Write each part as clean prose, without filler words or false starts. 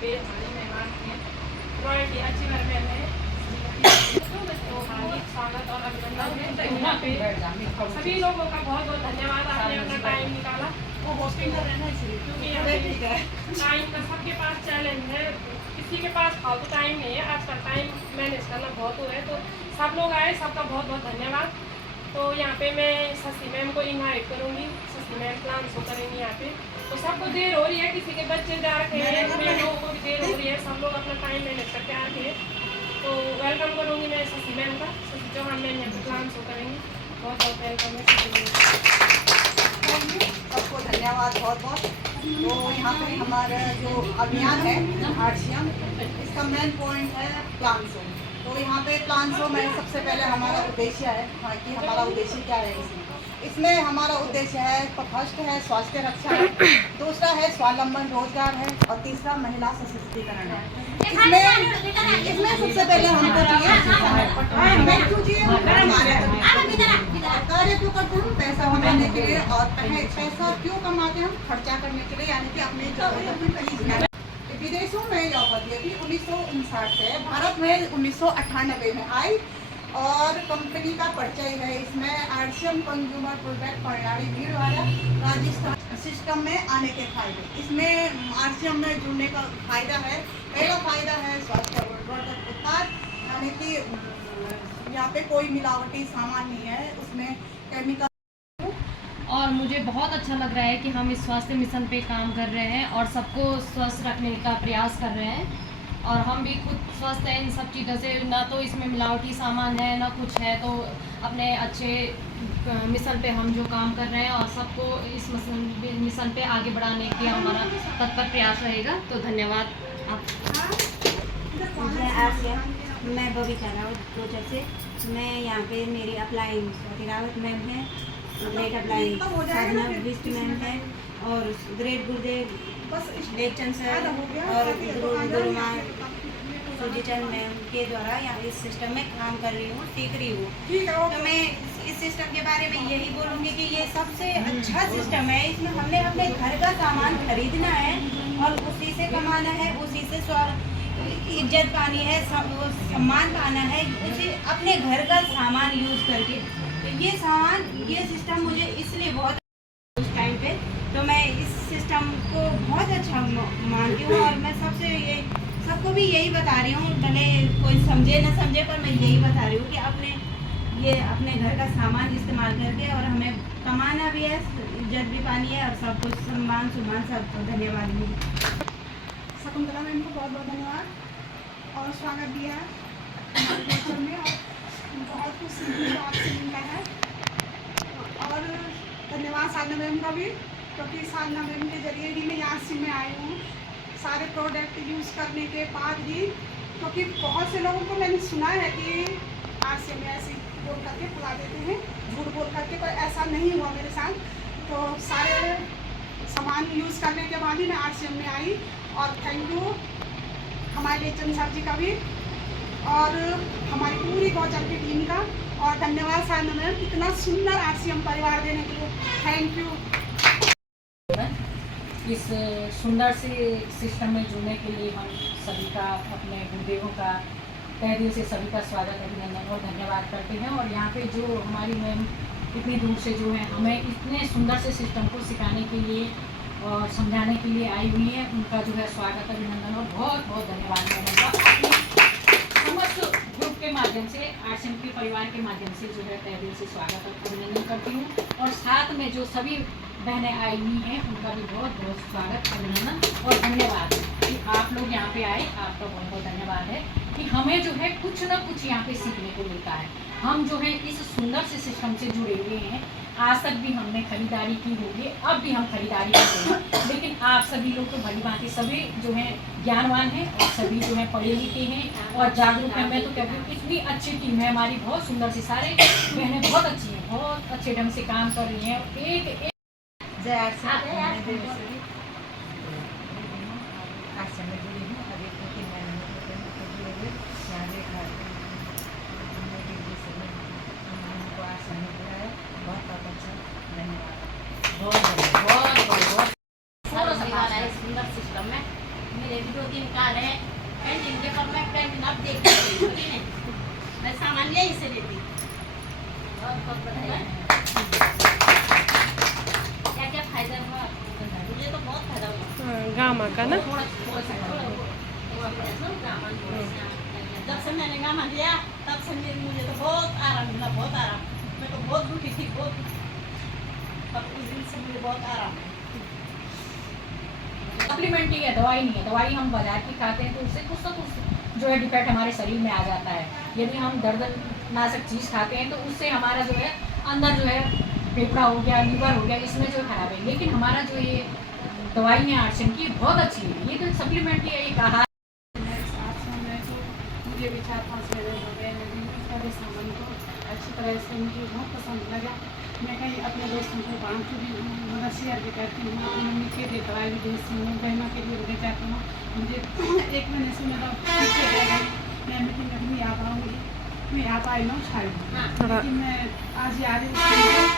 पे हमारे मेहमान हैं रॉयल्टी अच्छी घर में है, तो हार्दिक स्वागत और अभिनंदन है। तो यहाँ पे सभी लोगों का बहुत बहुत धन्यवाद, आपने अपना टाइम निकाला। वो होस्टिंग कर रहे हैं इसलिए, क्योंकि यहाँ पे टाइम का सबके पास चैलेंज है, किसी के पास फालतू टाइम नहीं है। आजकल टाइम मैनेज करना बहुत है, तो सब लोग आए, सबका बहुत बहुत धन्यवाद। तो यहाँ पे मैं शशि मैम को इनवाइट करूँगी, शशि मैम प्लान शो करेंगी यहाँ पे। तो सबको देर हो रही है, किसी के बच्चे जा रखे हैं, लोगों को भी देर हो रही है, सब लोग अपना टाइम मैनेज करके आ रहे हैं। तो वेलकम करूँगी मैं शशि मैम का, शशि चौहान मैम यहाँ पे प्लान शो करेंगी। बहुत बहुत वेलकम है शशि मैम। सबको धन्यवाद बहुत बहुत। तो यहाँ पे हमारा जो अभियान है आरसीएम, इसका मेन पॉइंट है प्लान शो। तो यहाँ पे प्लान शो में सबसे पहले हमारा उद्देश्य है कि हमारा उद्देश्य क्या है इसमें हमारा उद्देश्य है, फर्स्ट है स्वास्थ्य रक्षा है, दूसरा है स्वावलंबन रोजगार है, और तीसरा महिला सशक्तिकरण है। इसमें सबसे पहले हमको कार्य क्यों करते हैं? पैसा कमाने के लिए, और पैसा क्यों कमाते हैं? हम खर्चा करने के लिए, यानी कि अपने जो विदेशों में यह पद्धति 1959 से, भारत में 1998 में आई, और कंपनी का परिचय है इसमें आरसीएम कंज्यूमर प्रोडक्ट प्रणाली भीलवाड़ा राजस्थान सिस्टम में आने के फायदे। इसमें आरसीएम में जुड़ने का फायदा है, पहला फायदा है स्वास्थ्यवर्धक उत्पाद, यानी कि यहाँ पे कोई मिलावटी सामान नहीं है, उसमें केमिकल। और मुझे बहुत अच्छा लग रहा है कि हम इस स्वास्थ्य मिशन पे काम कर रहे हैं और सबको स्वस्थ रखने का प्रयास कर रहे हैं, और हम भी खुद स्वस्थ हैं इन सब चीज़ों से। ना तो इसमें मिलावटी सामान है ना कुछ है, तो अपने अच्छे मिशन पे हम जो काम कर रहे हैं, और सबको इस मिशन पे आगे बढ़ाने के हमारा तत्पर प्रयास रहेगा। तो धन्यवाद मैं बबीता रावत कोचर से। मैं यहाँ पे मेरी अप्लाइंग स्वाति रावत मैम है, ग्रेट अप्लाइंग साधना बिस्ट मैम है, और ग्रेट गुरुदेव लेखचंद सर और गुरुमा सुजीचंद मैम के द्वारा यहाँ इस सिस्टम में काम कर रही हूँ, सीख रही हूँ। तो मैं इस सिस्टम के बारे में यही बोलूँगी कि ये सबसे अच्छा सिस्टम है। इसमें हमने अपने घर का सामान खरीदना है और उसी से कमाना है, उसी से इज्जत पानी है, सम्मान पाना है, उसी अपने घर का सामान यूज करके। तो ये सिस्टम मुझे इसलिए बहुत उस टाइम पे, तो मैं इस सिस्टम को बहुत अच्छा मानती हूँ, और मैं सबको भी यही बता रही हूँ, भले कोई समझे ना समझे, पर मैं यही बता रही हूँ कि अपने घर का सामान इस्तेमाल करके, और हमें कमाना भी है, इज्जत भी पानी है, और सब कुछ सम्मान सबको धन्यवाद भी। शकुंतला मैम को बहुत बहुत धन्यवाद और स्वागत दिया हमारे लेक्चर में, और बहुत कुछ सीखने को आपसे मिलता है। और धन्यवाद साधना मैम का भी, क्योंकि साधना मैम के जरिए ही मैं यहाँ से में आई हूँ, सारे प्रोडक्ट यूज़ करने के बाद ही। क्योंकि बहुत से लोगों को मैंने सुना है कि आरसीएम में ऐसे बोल करके बुला देते हैं, झूठ बोल करके, पर ऐसा नहीं हुआ मेरे साथ। तो सारे सामान यूज़ करने के बाद ही मैं आरसीएम में आई, और थैंक यू हमारे लेचन सर जी का भी, और हमारी पूरी गौचर की टीम का, और धन्यवाद साधना मैम इतना सुंदर आरसीएम परिवार देने के लिए, थैंक यू। इस सुंदर से सिस्टम में जुड़ने के लिए हम सभी का, अपने गुरुदेवों का तहे दिल से सभी का स्वागत, अभिनंदन और धन्यवाद करते हैं। और यहाँ पे जो हमारी मैम इतनी दूर से जो है हमें इतने सुंदर से सिस्टम को सिखाने के लिए और समझाने के लिए आई हुई है, उनका जो है स्वागत, अभिनंदन और बहुत बहुत धन्यवाद मैडम का। समस्त ग्रुप के माध्यम से, आरसीएम के परिवार के माध्यम से जो है तहे दिल से स्वागत और अभिनंदन करती हूँ, और साथ में जो सभी बहनें आई हुई हैं उनका भी बहुत बहुत स्वागत, अभिनंदन और धन्यवाद कि आप लोग यहाँ पे आए। आपका बहुत बहुत धन्यवाद है कि हमें जो है कुछ ना कुछ यहाँ पे सीखने को मिलता है। हम जो है इस सुंदर से सिस्टम से जुड़े हुए हैं, आज तक भी हमने खरीदारी की होगी, अब भी हम खरीदारी करते हैं, लेकिन आप सभी लोग तो भली भांति सभी जो है ज्ञानवान हैं, और सभी जो है पढ़े लिखे हैं और जागरूक हैं। मैं तो कहती हूँ इतनी अच्छी टीम है हमारी, बहुत सुंदर सी, सारे बहनें बहुत अच्छी हैं, बहुत अच्छे ढंग से काम कर रही हैं। एक जय आरसीएम बहुत बहुत सुंदर सिस्टम में मेरे भी 2-3 कार्ड है पेंटिंग के, पर मैं पेंटिंग अब देख रही हूँ, मैं सामान यहीं से लेती हूँ। बहुत बहुत बधाई। क्या क्या फायदा हुआ आपको बता दीजिए। मुझे तो बहुत फायदा हुआ। गामा का ना। जब से मैंने गामा लिया तब से मुझे तो बहुत आराम मिला, बहुत आराम। मैं तो बहुत दुखी थी, बहुत, पर उस दिन से मुझे बहुत आराम है। सप्लीमेंट ही है, दवाई नहीं है। दवाई हम बाजार की खाते हैं तो उससे कुछ ना कुछ जो है डिफेक्ट हमारे शरीर में आ जाता है। यदि हम दर्दनाशक चीज़ खाते हैं तो उससे हमारा जो है अंदर जो है फेफड़ा हो गया, लीवर हो गया, इसमें जो खराब है। लेकिन हमारा जो ये दवाई है आर्सन की बहुत अच्छी है। ये तो सप्लीमेंट ही है, एक आहार। मुझे भी 4-5 महीने हो गए, लेकिन इसका भी सामान को अच्छी तरह से मुझे बहुत पसंद लगा। मैं कहीं अपने दोस्तों को बांटती भी हूँ, मतलब शेयर भी करती हूँ। अपनी मम्मी के लिए दवाई भी भेजती हूँ, बहनों के लिए ले जाती हूँ। मुझे 1 महीने से मेरा पीछे रह गई, मैं मीटिंग में नहीं आ पाऊँगी, मैं आ पाई ना शायद, लेकिन मैं आज ही आ रही हूँ।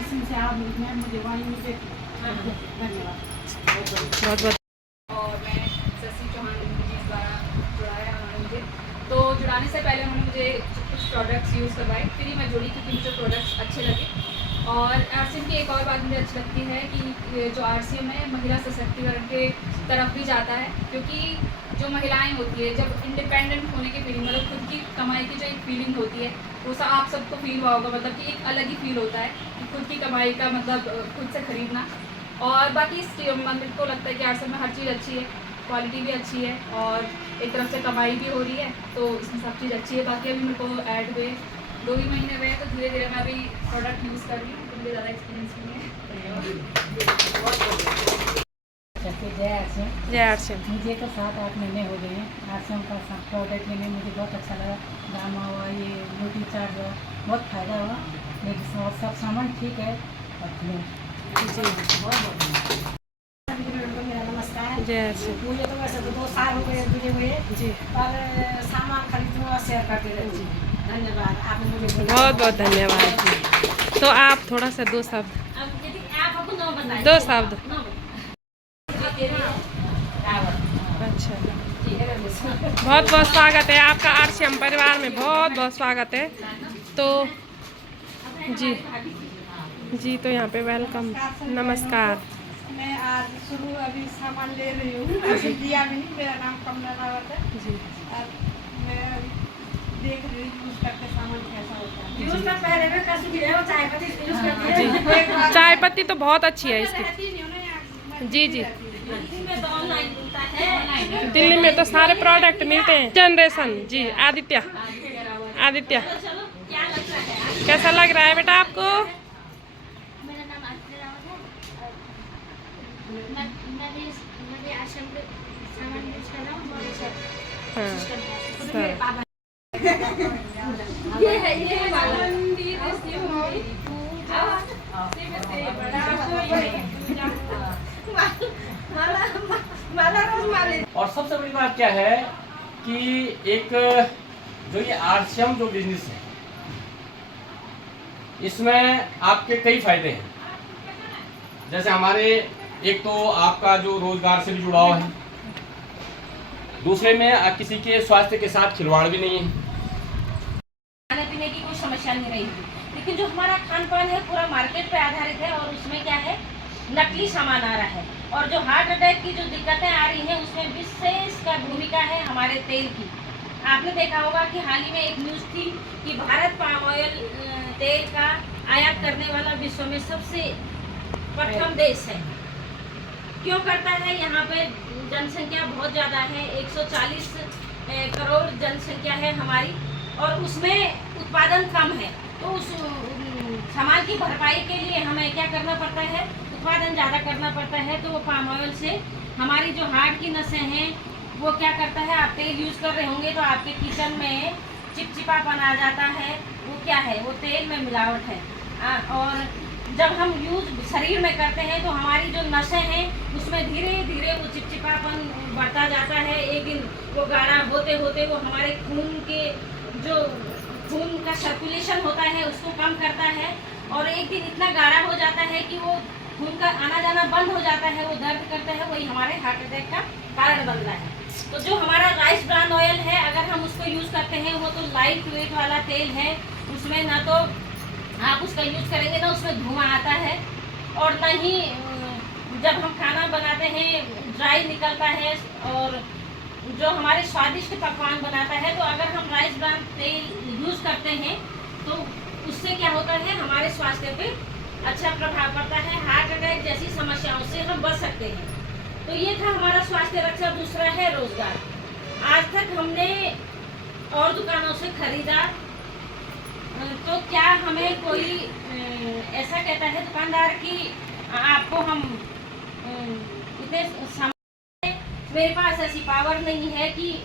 इस दिन से आप मैं मुझे वहीं मुझे धन्यवाद। बहुत बहुत। और मैं शशि चौहान जी द्वारा जुड़ाया उन्होंने मुझे, तो जुड़ाने से पहले उन्होंने मुझे कुछ प्रोडक्ट्स यूज़ करवाए, फिर मैं जुड़ी क्योंकि मुझे प्रोडक्ट्स अच्छे लगे। और आरसीएम की एक और बात मुझे अच्छी लगती है कि ये जो आरसीएम है महिला सशक्तिकरण के तरफ भी जाता है, क्योंकि जो महिलाएं होती है जब इंडिपेंडेंट होने के फीलिंग, मतलब खुद की कमाई की जो एक फीलिंग होती है वो आप सबको फील हुआ होगा, मतलब कि एक अलग ही फील होता है कि खुद की कमाई का मतलब खुद से खरीदना। और बाकी मेरे को लगता है कि आरसीएम में हर चीज़ अच्छी है, क्वालिटी भी अच्छी है और एक तरफ से कमाई भी हो रही है, तो इसमें सब चीज़ अच्छी है। बाकी अभी मेरे को ऐड हुए 2 ही महीने हुए, तो धीरे धीरे मैं अभी प्रोडक्ट यूज़ कर रही हूँ, तो मुझे ज़्यादा एक्सपीरियंस नहीं है। जय आरसीएम। जय आरसीएम। मुझे तो 7-8 महीने हो गए हैं आरसीएम का प्रोडक्ट लेने। मुझे बहुत अच्छा लगा। गामा हुआ, ये ब्यूटी चार्ज हुआ, बहुत फ़ायदा हुआ। लेकिन और सब सामान ठीक है। और मेरा नमस्कार। जय आरसीएम। मुझे तो वैसे तो 2 साल हो गए जुड़े हुए, जी पर सामान खरीदूँ और शेयर करते रहती हूँ। धन्यवाद, आपने मुझे बहुत बहुत धन्यवाद जी। तो आप थोड़ा सा 2 शब्द, अब यदि आप आपको 9 बताइए। 2 शब्द। 9 अच्छा, बहुत बहुत स्वागत है आपका आरसीएम परिवार में, बहुत बहुत स्वागत है। तो जी जी, तो यहाँ पे वेलकम, नमस्कार। मैं आज शुरू अभी सामान ले रही हूँ, अभी दिया भी नहीं। मेरा नाम कमला रावत है जी और मैं देख रही हूँ यूज़ करके सामान कैसा होता है। यूज़ कर पहले में कैसे भी है वो चाय पत्ती यूज़ करती है। जी, चाय पत्ती तो बहुत अच्छी है इसकी। रहती नहीं हूँ ना यहाँ, जी जी, दिल्ली में तो ऑनलाइन मिलता है। दिल्ली में तो सारे प्रोडक्ट मिलते हैं। जनरेशन जी, आदित्य आदित्य, चलो क्या लगता है? कैसा लग रहा है बेटा आपको? मेरा नाम आदित्य रावत है और मैं भी आश्रम के सामान यूज कर रहा हूँ। बहुत अच्छा हाँ सिस्टम है। सर, ये है वाला। और सबसे बड़ी बात क्या है कि एक जो ये आरसीएम जो बिजनेस है, इसमें आपके कई फायदे हैं। जैसे हमारे एक तो आपका जो रोजगार से भी जुड़ाव है, दूसरे में किसी के स्वास्थ्य के साथ खिलवाड़ भी नहीं है। खाने पीने की कोई समस्या नहीं रही, लेकिन जो हमारा खान पान है पूरा मार्केट पे आधारित है और उसमें क्या है नकली सामान आ रहा है। और जो हार्ट अटैक की जो दिक्कतें आ रही हैं उसमें विशेष का भूमिका है हमारे तेल की। आपने देखा होगा कि हाल ही में एक न्यूज़ थी कि भारत पाम ऑयल तेल का आयात करने वाला विश्व में सबसे प्रथम देश है। क्यों करता है? यहाँ पे जनसंख्या बहुत ज़्यादा है, 140 करोड़ जनसंख्या है हमारी, और उसमें उत्पादन कम है। तो उस सामान की भरपाई के लिए हमें क्या करना पड़ता है? उत्पादन ज़्यादा करना पड़ता है। तो वो पाम ऑयल से हमारी जो हार्ट की नसें हैं वो क्या करता है, आप तेल यूज़ कर रहे होंगे तो आपके किचन में चिपचिपापन आ जाता है। वो क्या है? वो तेल में मिलावट है। और जब हम यूज़ शरीर में करते हैं तो हमारी जो नसें हैं उसमें धीरे धीरे वो चिपचिपापन बढ़ता जाता है। एक दिन वो गाढ़ा होते होते वो हमारे खून का सर्कुलेशन होता है उसको कम करता है, और एक दिन इतना गाढ़ा हो जाता है कि वो खून का आना जाना बंद हो जाता है, वो दर्द करता है, वही हमारे हार्ट अटैक का कारण बन रहा है। तो जो हमारा राइस ब्रान ऑयल है, अगर हम उसको यूज़ करते हैं, वो तो लाइट वेट वाला तेल है, उसमें ना तो आप उसका यूज़ करेंगे ना उसमें धुआं आता है, और ना ही जब हम खाना बनाते हैं ड्राई निकलता है, और जो हमारे स्वादिष्ट पकवान बनाता है। तो अगर हम राइस ब्रान तेल यूज़ करते हैं तो उससे क्या होता है, हमारे स्वास्थ्य पे अच्छा प्रभाव पड़ता है, हार्ट अटैक जैसी समस्याओं से हम बच सकते हैं। तो ये था हमारा स्वास्थ्य रक्षा। दूसरा है रोजगार। आज तक हमने और दुकानों से खरीदा, तो क्या हमें कोई ऐसा कहता है दुकानदार कि आपको हम इतने मेरे पास ऐसी पावर नहीं है कि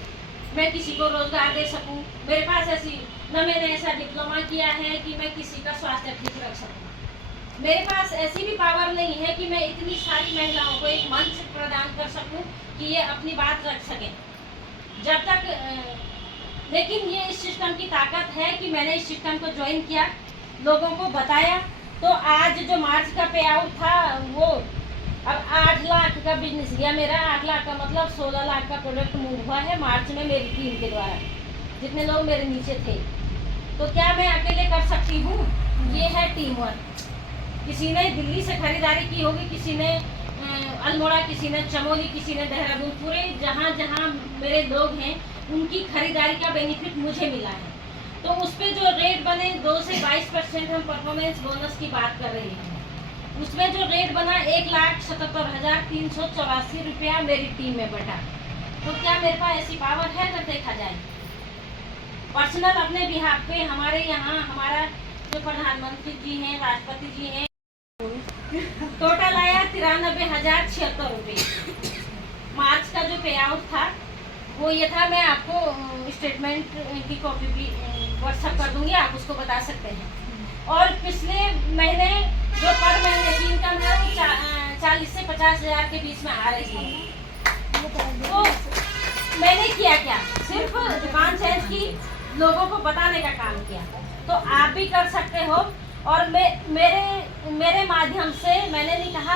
मैं किसी को रोजगार दे सकूं, मेरे पास ऐसी न मैंने ऐसा डिप्लोमा किया है कि मैं किसी का स्वास्थ्य ठीक रख सकूं, मेरे पास ऐसी भी पावर नहीं है कि मैं इतनी सारी महिलाओं को एक मंच प्रदान कर सकूं कि ये अपनी बात रख सकें। जब तक लेकिन ये इस सिस्टम की ताकत है कि मैंने इस सिस्टम को ज्वाइन किया, लोगों को बताया, तो आज जो मार्च का पे आउट था वो अब 8 लाख का बिजनेस गया मेरा। 8 लाख का मतलब 16 लाख का प्रोडक्ट मूव हुआ है मार्च में मेरी टीम के द्वारा, जितने लोग मेरे नीचे थे। तो क्या मैं अकेले कर सकती हूँ? ये है टीम वर्क। किसी ने दिल्ली से खरीदारी की होगी, किसी ने अल्मोड़ा, किसी ने चमोली, किसी ने देहरादून, पूरे जहाँ जहाँ मेरे लोग हैं उनकी खरीदारी का बेनिफिट मुझे मिला है। तो उस पर जो रेट बने 2 से 22% हम परफॉर्मेंस बोनस की बात कर रहे हैं, उसमें जो रेट बना 1,77,384 रुपया मेरी टीम में बटा। तो क्या मेरे पास ऐसी पावर है? अगर देखा जाए पर्सनल अपने बिहार पे हमारे यहाँ हमारा जो प्रधानमंत्री जी हैं, राष्ट्रपति जी हैं, टोटल आया 93,076 रुपये। मार्च का जो पे आउट था वो ये था। मैं आपको स्टेटमेंट की कॉपी भी व्हाट्सएप कर दूंगी, आप उसको बता सकते हैं। और पिछले महीने जो पर महीने की इनकम है वो 40 से 50 हज़ार के बीच में आ रही है। तो मैंने किया क्या? सिर्फ दुकान चेंज की, लोगों को बताने का काम किया। तो आप भी कर सकते हो। और मेरे माध्यम से मैंने नहीं कहा